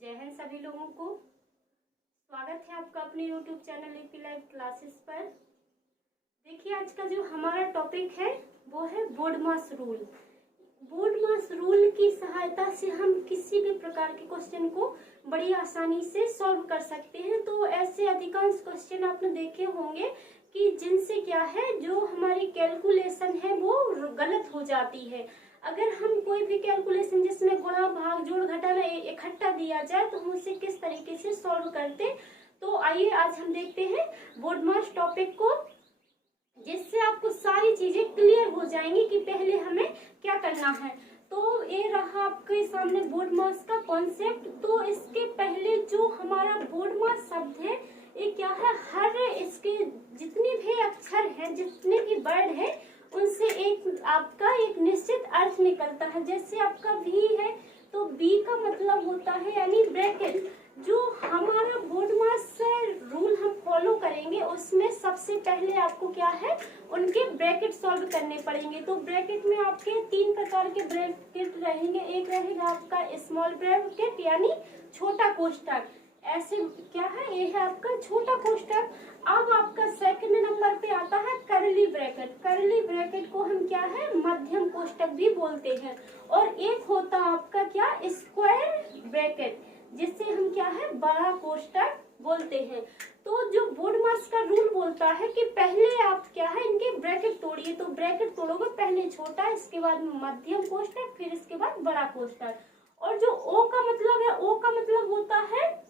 जय हिंद सभी लोगों को। स्वागत है आपका अपने YouTube channel AP live classes पर। देखिए, आज का जो हमारा टॉपिक है वो है बोर्ड मास रूल। बोर्ड मास रूल की सहायता से हम किसी भी प्रकार के क्वेश्चन को बड़ी आसानी से सॉल्व कर सकते हैं। तो ऐसे अधिकांश क्वेश्चन आपने देखे होंगे कि जिनसे क्या है, जो हमारी कैलकुलेशन है वो गलत हो जाती है। अगर हम कोई भी कैलकुलेशन जिसमें गुणा भाग जोड़ घटाना इकट्ठा दिया जाए तो हम उसे किस तरीके से सॉल्व करते। तो आइए आज हम देखते हैं बोर्ड मास टॉपिक को, जिससे आपको सारी चीजें क्लियर हो जाएंगी कि पहले हमें क्या करना है। तो ये रहा आपके सामने बोर्ड मास का कॉन्सेप्ट। तो इसके पहले जो हमारा बोर्ड मास शब्द है ये क्या है, हर इसके जितने भी अक्षर हैं, जितने भी वर्ड है, उनसे एक आपका एक निश्चित अर्थ निकलता है। जैसे आपका V है तो B का मतलब होता है यानी ब्रैकेट। जो हमारा बोर्ड मास रूल हम फॉलो करेंगे उसमें सबसे पहले आपको क्या है, उनके ब्रैकेट सॉल्व करने पड़ेंगे। तो ब्रैकेट में आपके तीन प्रकार के ब्रैकेट रहेंगे। एक रहेगा आपका स्मॉल ब्रैकेट यानी छोटा कोष्ठक, ऐसे क्या है, ये है आपका छोटा कोष्ठक। अब आपका सेकंड नंबर पे आता है करली ब्रैकेट। करली ब्रैकेट को हम क्या है, मध्यम कोष्ठक भी बोलते हैं। और एक होता आपका क्या, स्क्वायर ब्रैकेट, जिससे हम क्या है, बड़ा कोष्ठक बोलते हैं। तो जो बोर्ड मास का रूल बोलता है कि पहले आप क्या है, इनके ब्रैकेट तोड़िए। तो ब्रैकेट तोड़ोगे, पहले छोटा, इसके बाद मध्यम कोष्ठक, फिर इसके बाद बड़ा कोष्ठक। और जो O का मतलब है, O का मतलब होता है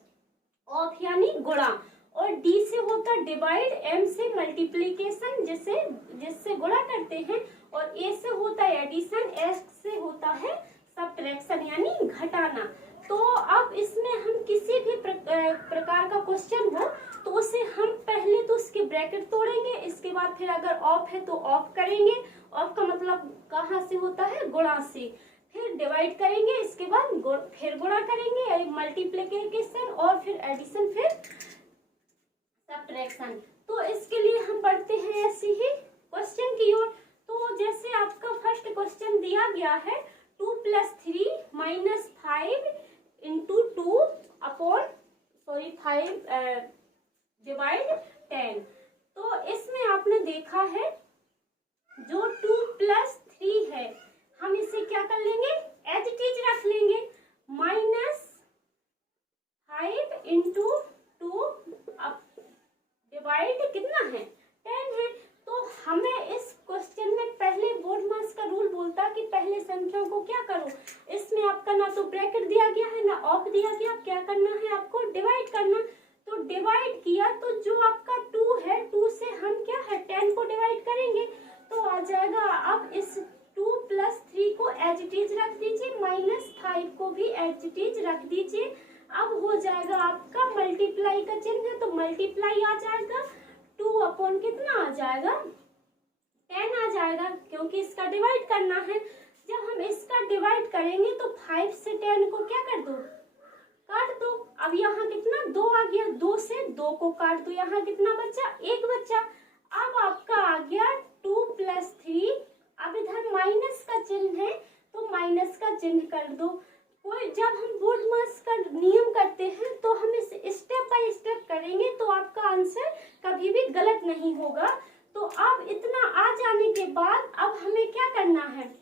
ऑफ यानी गुणा, और D से होता है डिवाइड, M से मल्टीप्लीकेशन जिससे गुणा करते हैं, और A से होता है एडिशन, S से होता है सबट्रैक्शन यानी घटाना। तो अब इसमें हम किसी भी प्रकार का क्वेश्चन हो तो उसे हम पहले तो उसके ब्रैकेट तोड़ेंगे, इसके बाद फिर अगर ऑफ है तो ऑफ करेंगे। ऑफ का मतलब कहाँ से होता है, गुणा से, फिर डिवाइड करेंगे, इसके बाद फिर गुणा करेंगे, मल्टीप्लिकेशन, और फिर एडिशन, फिर सबट्रैक्शन। तो इसके लिए हम पढ़ते हैं ऐसे ही क्वेश्चन की ओर। तो जैसे आपका फर्स्ट क्वेश्चन दिया गया है 2 + 3 - 5 × 2 अपॉन 5 डिवाइड 10। तो इसमें आपने देखा है जो 2 + 3 है, हम इसे क्या कर लेंगे, एज इट इज रख लेंगे, -5 × 2 डिवाइड कितना है, 10 है। तो हमें इस क्वेश्चन में पहले बोर्ड मास का रूल बोलता है कि पहले संख्याओं को क्या करो, इसमें आपका ना तो ब्रैकेट दिया गया है ना ऑफ दिया गया, क्या करना है आपको, डिवाइड करना। तो डिवाइड किया तो जो आपका 2 है, 2 से हम क्या है 10 को डिवाइड करेंगे तो आ जाएगा। अब इस 2 + 3 को एज इट इज रख दीजिए, -5 को भी एज इट इज रख दीजिए। अब हो जाएगा आपका मल्टीप्लाई का चिन्ह है तो मल्टीप्लाई आ जाएगा, 2 अपॉन कितना आ जाएगा, 10 आ जाएगा, क्योंकि इसका डिवाइड करना है। जब हम इसका डिवाइड करेंगे तो 5 से 10 को क्या कर दो, काट दो। अब यहाँ कितना 2 आ गया, 2 से 2 को काट दो, यहाँ कितना बचा, 1 बचा। अब आपका आ गया 2 + 3। अब इधर माइनस का चिन्ह है तो माइनस का चिन्ह कर दो। कोई जब हम बोर्ड मास का नियम करते हैं तो हम इसे स्टेप बाय स्टेप करेंगे तो आपका आंसर कभी भी गलत नहीं होगा। तो अब इतना आ जाने के बाद अब हमें क्या करना है,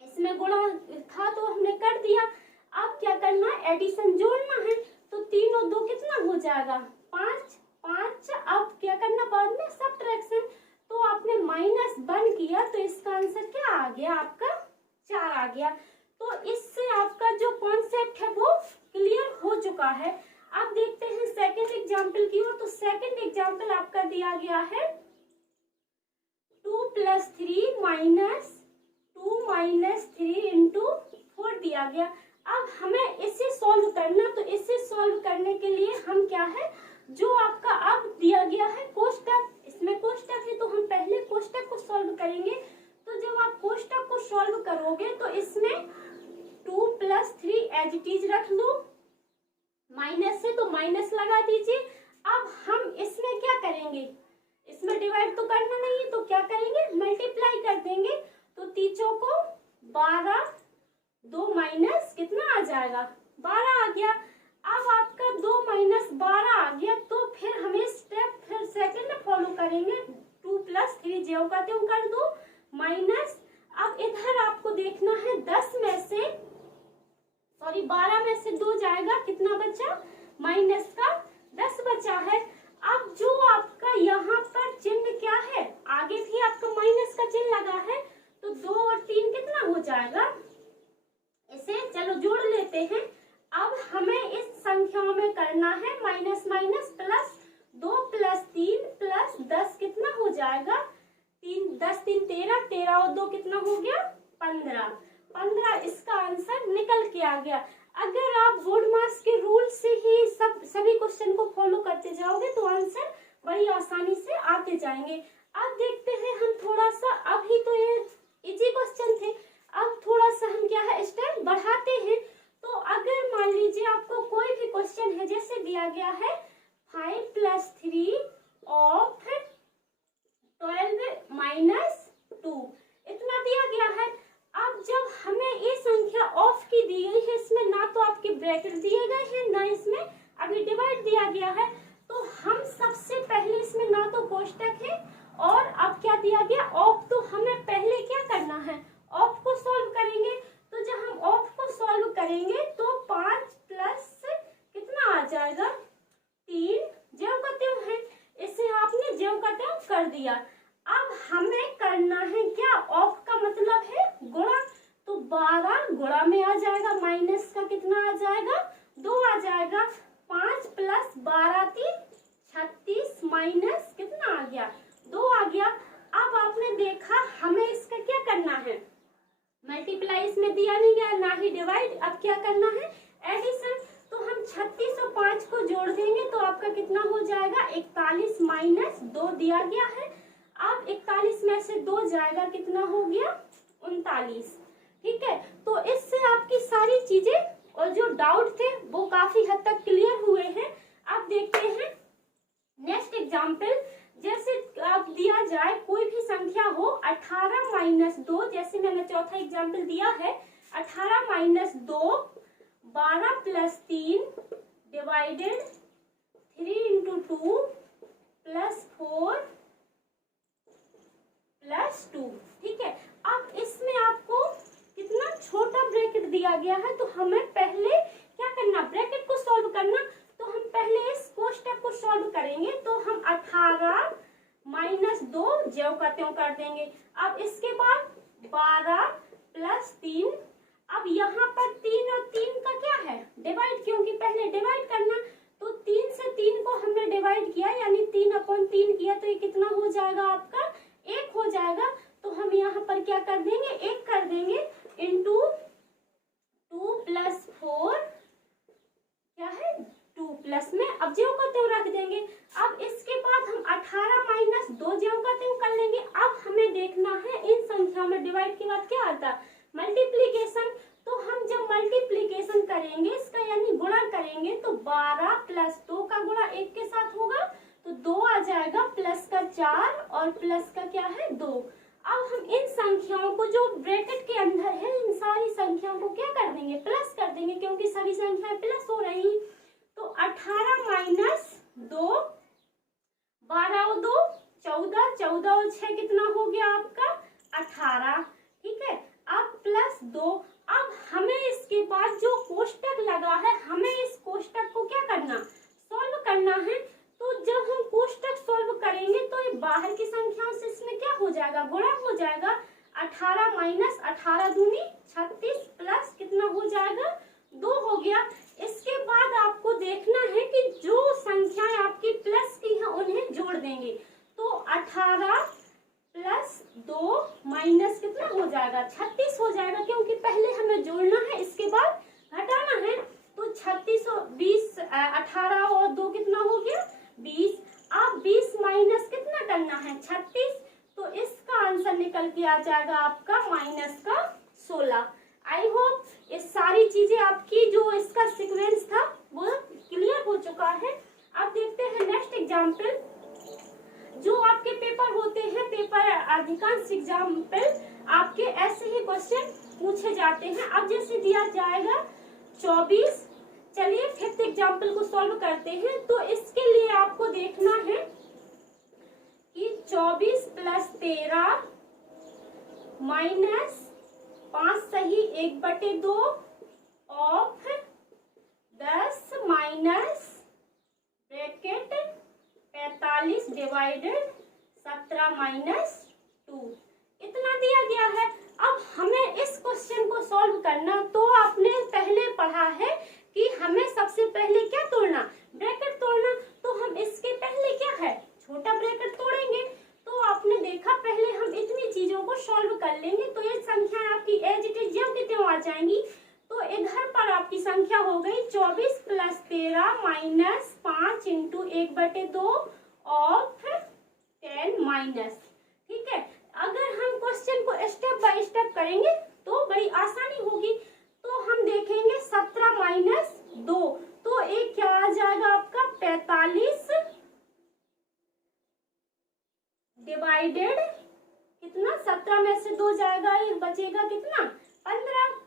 इसमें गुणा था तो हमने कर दिया, अब क्या करना है, एडिशन जोड़ना है। तो 3 और 2 कितना हो जाएगा, 5 5। अब क्या करना बाद में, सबट्रैक्शन। तो आपने -1 किया तो इसका आंसर क्या आ गया, आपका 4 आ गया। तो इससे आपका जो कॉन्सेप्ट है वो क्लियर हो चुका है। अब देखते हैं सेकंड एग्जांपल की ओर। तो सेकंड एग्जांपल आपका दिया गया है 2 + 3 - 2 - 3 × 4 दिया गया। अब हमें इसे सॉल्व करना, तो इसे सॉल्व करने के लिए हम क्या है, जो आपका अब दिया गया है कोष्ठक, इसमें कोष्ठक है तो हम पहले कोष्ठक को सॉल्व करेंगे। तो जब आप कोष्ठक को सॉल्व करोगे तो इसमें 2 + 3 एज इट इज रख लो, माइनस है तो माइनस लगा दीजिए। अब हम इसमें क्या करेंगे, इसमें डिवाइड तो करना नहीं है तो क्या करेंगे, मल्टीप्लाई कर देंगे। तो 3 को 12, 2 माइनस कितना आ जाएगा, 12 आ गया। माइनस 12 आ गया, तो फिर हमें स्टेप फिर सेकंड में फॉलो करेंगे। 2 + 3 ज्यों का त्यों कर दो माइनस। अब इधर आपको देखना है 12 में से 2 जाएगा, कितना बचा, माइनस का 10 बचा है। अब जो आपका यहाँ पर चिन्ह क्या है, आगे भी आपका माइनस का चिन्ह लगा है, तो 2 और 3 कितना हो जाएगा, इसे चलो जोड़ लेते हैं। अब हमें इस संख्याओं में करना है माइनस माइनस प्लस, 2 + 3 + 10 कितना हो जाएगा, 3 10 3 13, 13 और 2 कितना हो गया, 15। इसका आंसर निकल के आ गया। अगर आप बोर्ड मास के रूल से ही सभी क्वेश्चन को फॉलो करते जाओगे तो आंसर बड़ी आसानी से आते जाएंगे। अब देखते हैं हम थोड़ा सा, अभी तो ये इजी क्वेश्चन थे, अब थोड़ा सा हम क्या है स्टेप बढ़ाते हैं। तो अगर मान लीजिए आपको कोई भी क्वेश्चन है, जैसे दिया गया है 5 + 3 of 12 - 2 इतना दिया गया है। अब जब हमें ये संख्या ऑफ की दी गई है, इसमें ना तो आपके ब्रैकेट दिए गए हैं, ना इसमें अभी डिवाइड दिया गया है, तो हम सबसे पहले इसमें ना तो कोष्टक है और अब क्या दिया गया ऑफ, तो हमें पहले क्या करना है, ऑफ को सॉल्व करेंगे। तो जब हम ऑफ को सॉल्व करेंगे तो 5 प्लस कितना आ जाएगा, 3 ज्यों का त्यों है, इसे आपने ज्यों का त्यों कर दिया। अब हमें करना है क्या, ऑफ का मतलब है गुणा, तो 12 गुणा में आ जाएगा, माइनस का कितना आ जाएगा, 2 आ जाएगा। 5 + 12 3 36 माइनस कितना आ गया, 2 आ गया। अब आपने देखा हमें इसका क्या करना है, मल्टीप्लाई इसमें दिया नहीं गया, ना ही डिवाइड। अब क्या करना है, एडिशन। तो हम 36 और 5 को जोड़ देंगे तो आपका कितना हो जाएगा, 41 माइनस 2 दिया गया है। अब 41 में से 2 जाएगा, कितना हो गया, 39। ठीक है, तो इससे आपकी सारी चीजें और जो डाउट थे वो काफी हद तक क्लियर हुए हैं। अब देखते हैं नेक्स्ट एग्जाम्पल। जैसे अब दिया जाए कोई भी संख्या हो 18 - 2, जैसे मैंने चौथा एग्जाम्पल दिया है 18 - 2 12 + 3 डिवाइडेड 3 × 2 + 4 + 2। ठीक है, अब इसमें आपको कितना छोटा ब्रैकेट दिया गया है, तो हमें पहले क्या करना, ब्रैकेट को सॉल्व करना। तो हम पहले इस कोष्टक को सॉल्व करेंगे, तो हम 18 - 2 ज्यों का त्यों कर देंगे। अब इसके बाद 12 + 3, अब यहाँ पर 3 और 3 का क्या है, डिवाइड, क्योंकि पहले डिवाइड करना, तो 3 से 3 को हमने डिवाइड किया, यानी 3/3 किया, तो ये कितना हो जाएगा आपका, 1 हो जाएगा। तो हम यहाँ पर क्या कर देंगे, 1 कर देंगे, इंटू 2 + 4 क्या है, 2 प्लस में अब ज्यों का त्यों रख देंगे। अब इसके बाद हम 18 - 2 ज्यों का त्यों कर लेंगे। अब हमें देखना है इन संख्याओं में डिवाइड के बाद क्या आता है, मल्टीप्लीकेशन। तो हम जब मल्टीप्लीकेशन करेंगे इसका, यानी गुणा करेंगे, तो 12 + 2 का गुणा 1 के साथ होगा, तो 2 आ जाएगा, प्लस का 4 और प्लस का क्या है, 2। अब हम इन संख्याओं को जो ब्रैकेट के अंदर है, इन सारी संख्याओं को क्या कर देंगे, प्लस कर देंगे, क्योंकि सभी संख्याएं प्लस हो रही। तो 18 - 2 12 और 2 14, 14 और 6 कितना हो गया आपका, 18। ठीक है, अब +2। अब हमें इसके बाद जो कोष्टक लगा है, हमें इस कोष्टक को क्या करना, सॉल्व करना है। तो जब हम कोष्टक सॉल्व करेंगे तो ये बाहर की संख्याओं से इसमें क्या हो जाएगा, गुणा हो जाएगा। 18 - 18 दूनी 36 प्लस कितना हो जाएगा, 2 हो गया। इसके बाद आपको देखना है कि जो संख्याएं आपकी प्लस की हैं उन्हें जोड़ देंगे। तो 18 + 2 माइनस कितना हो जाएगा, 36 हो जाएगा, क्योंकि पहले हमें जोड़ना है, इसके बाद घटाना है। तो 36 और 20, 18 और 2 कितना हो गया, 20। अब 20 माइनस कितना करना है, 36, तो इसका आंसर निकल के आ जाएगा आपका माइनस का 16। आई होप ये सारी चीजें आपकी जो इसका सीक्वेंस था वो क्लियर हो चुका है। अब देखते हैं नेक्स्ट एग्जाम्पल। जो आपके पेपर होते हैं, पेपर अधिकांश एग्जाम्पल आपके ऐसे ही क्वेश्चन पूछे जाते हैं। अब जैसे दिया जाएगा 24 चलिए फिफ्थ एग्जाम्पल को सॉल्व करते हैं। तो इसके लिए आपको देखना है कि 24 प्लस 13 माइनस 5 सही 1/2 of 10 minus bracket 45 divided 17 minus 2 इतना दिया गया है। अब हमें इस क्वेश्चन को सॉल्व करना, तो आपने पहले पढ़ा है कि हमें सबसे पहले क्या तोड़ना, ब्रैकेट तोड़ना। तो हम इसके पहले क्या है, छोटा ब्रैकेट तोड़ेंगे। तो आपने देखा पहले हम इतनी चीजों को सॉल्व कर लेंगे तो ये संख्या आपकी एज इट इज ज्यों की त्यों आ जाएंगी। तो इधर पर आपकी संख्या हो गई 24 plus 13 minus 5 into 1/2 of 10 minus. ठीक है, अगर हम क्वेश्चन को स्टेप बाय स्टेप करेंगे तो बड़ी आसानी होगी। तो हम देखेंगे 17 माइनस 2, तो एक क्या आ जाएगा आपका 45 डिवाइडेड कितना, 17 में से 2 जाएगा, ये बचेगा कितना 15।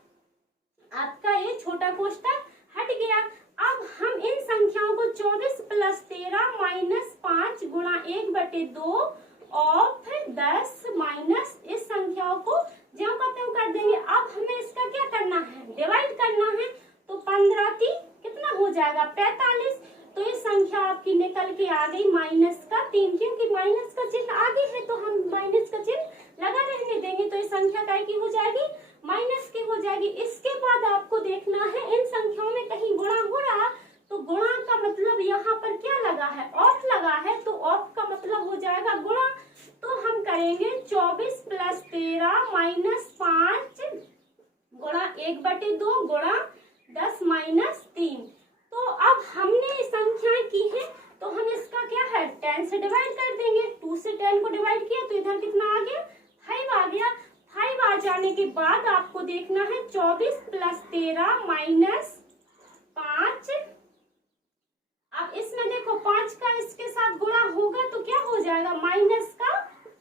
आपका ये छोटा कोष्ठक हट गया। अब हम इन संख्याओं को 24 प्लस 13 माइनस 5 गुणा 1/2 ऑफ 10 माइनस इस संख्याओं को ज्यों का त्यों कर देंगे। अब हमें इसका क्या करना है, डिवाइड करना है। तो 15 की कितना हो जाएगा 45। तो ये संख्या आपकी निकल के आ गई माइनस का 3, क्योंकि माइनस का चिन्ह आगे है तो हम माइनस का चिन्ह लगा रहने देंगे। तो ये संख्या काय की हो जाएगी, माइनस की हो जाएगी। इसके बाद आपको देखना है इन संख्याओं में कहीं गुणा हो रहा, तो गुणा का मतलब यहाँ पर क्या लगा है, ऑफ लगा है, तो ऑफ का मतलब हो जाएगा गुणा। तो हम करेंगे 24 प्लस 13 माइनस 5 गुणा 1/2 गुणा 10 माइनस 3। तो अब हमने संख्याएं की है तो हम इसका क्या है 10 से डिवाइड कर देंगे। 2 से 10 को डिवाइड किया तो इधर कितना आ गया 5 आ गया। 5 आ जाने के बाद आपको देखना है 24 प्लस 13 माइनस 5। अब इसमें देखो 5 का इसके साथ गुणा होगा तो क्या हो जाएगा, माइनस का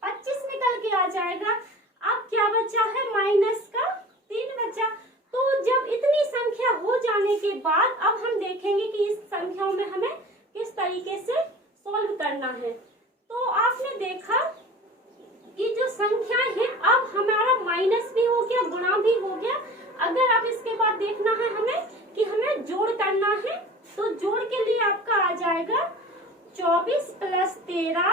25 निकल के आ जाएगा। अब क्या बचा है, माइनस का 3 बचा। तो जब इतनी संख्या हो जाने के बाद अब हम देखेंगे कि इस संख्याओं में हमें किस तरीके से सॉल्व करना है। तो आपने देखा कि जो संख्याएं हैं अब हमारा माइनस भी हो गया, गुणा भी हो गया। अगर अब इसके बाद देखना है हमें कि हमें जोड़ करना है, तो जोड़ के लिए आपका आ जाएगा 24 प्लस 13।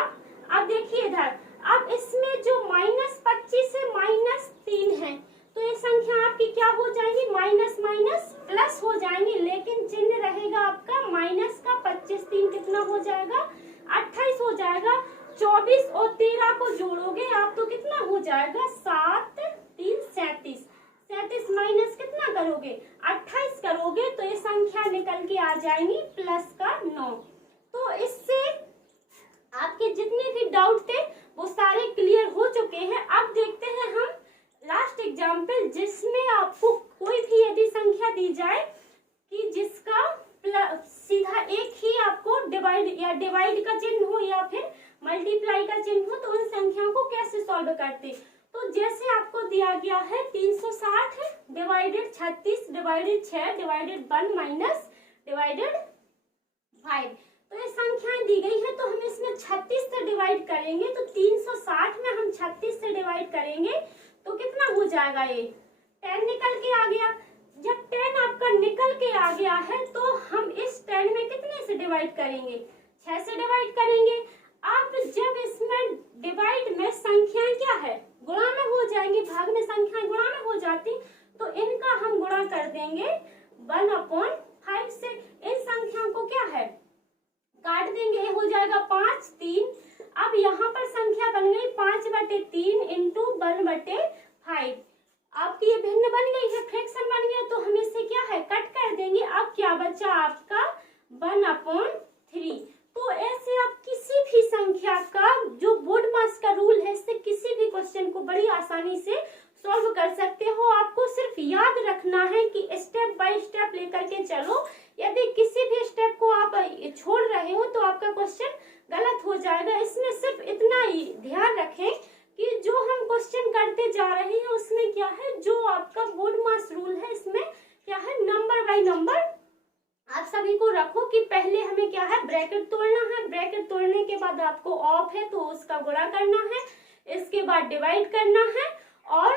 अब देखिए इधर, अब इसमें जो माइनस 25 है माइनस 3 है, तो ये संख्या आपकी क्या हो जाएगी, माइनस माइनस प्लस हो जाएंगी, लेकिन चिन्ह रहेगा आपका माइनस का। 25 3 कितना हो जाएगा 28 हो जाएगा। 24 और 13 को जोड़ोगे आप तो कितना हो जाएगा 7 3 37। 37 माइनस कितना करोगे 28 करोगे तो ये संख्या निकल के आ जाएंगी प्लस का 9। तो इससे आपके जितने भी डाउट थे वो सारे क्लियर हो चुके हैं। अब देखते हैं हम लास्ट एग्जाम्पल, जिसमें आपको कोई भी यदि संख्या दी जाए कि जिसका सीधा एक ही आपको डिवाइड या डिवाइड का चिन्ह हो या फिर मल्टीप्लाई का चिन्ह हो, तो उन संख्याओं को कैसे सॉल्व करते। तो जैसे आपको दिया गया है 360 divided 36 divided 6 divided 1 minus divided 5। तो ये संख्याएं दी गई है तो हम इसमें 36 से डिवाइड करेंगे। तो 360 में हम 36 से डिवाइड करेंगे तो कितना हो जाएगा, ये 10 निकल के आ गया। जब 10 आपका निकल के आ गया है तो हम इस 10 में कितने से डिवाइड करेंगे, 6 से डिवाइड करेंगे। अब जब इसमें डिवाइड में संख्याएं क्या है गुणा में हो जाएंगी, भाग में संख्याएं गुणा में हो जाती, तो इनका हम गुणा कर देंगे 1/5 से। इन संख्याओं को क्या है काट देंगे, हो जाएगा 5 3। अब यहाँ पर संख्या बन गई 5/3 इंटू 1/5। आपकी ये भिन्न बन गई है, फ्रैक्शन बन गया, तो हम इसे क्या है कट कर देंगे। अब क्या बचा आपका 1/3। तो ऐसे आप किसी भी संख्या का जो बोर्डमास का रूल है, इससे किसी भी क्वेश्चन को बड़ी आसानी से सॉल्व कर सकते हो। आपको सिर्फ याद रखना है कि स्टेप बाय स्टेप लेकर के चलो। यदि किसी भी स्टेप को आप छोड़ रहे हो तो आपका क्वेश्चन गलत हो जाएगा। इसमें सिर्फ इतना ही ध्यान रखें कि जो हम क्वेश्चन करते जा रहे हैं उसमें क्या है, जो आपका बोर्डमास रूल है इसमें क्या है, नंबर बाय नंबर रखो कि पहले हमें क्या है, ब्रैकेट तोड़ना है। ब्रैकेट तोड़ने के बाद आपको ऑफ है तो उसका गुणा करना है, इसके बाद डिवाइड करना है और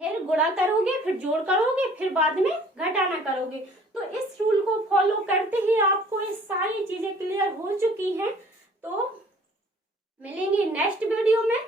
फिर गुणा करोगे, फिर जोड़ करोगे, फिर बाद में घटाना करोगे। तो इस रूल को फॉलो करते ही आपको ये सारी चीजें क्लियर हो चुकी हैं। तो मिलेंगे नेक्स्ट वीडियो में।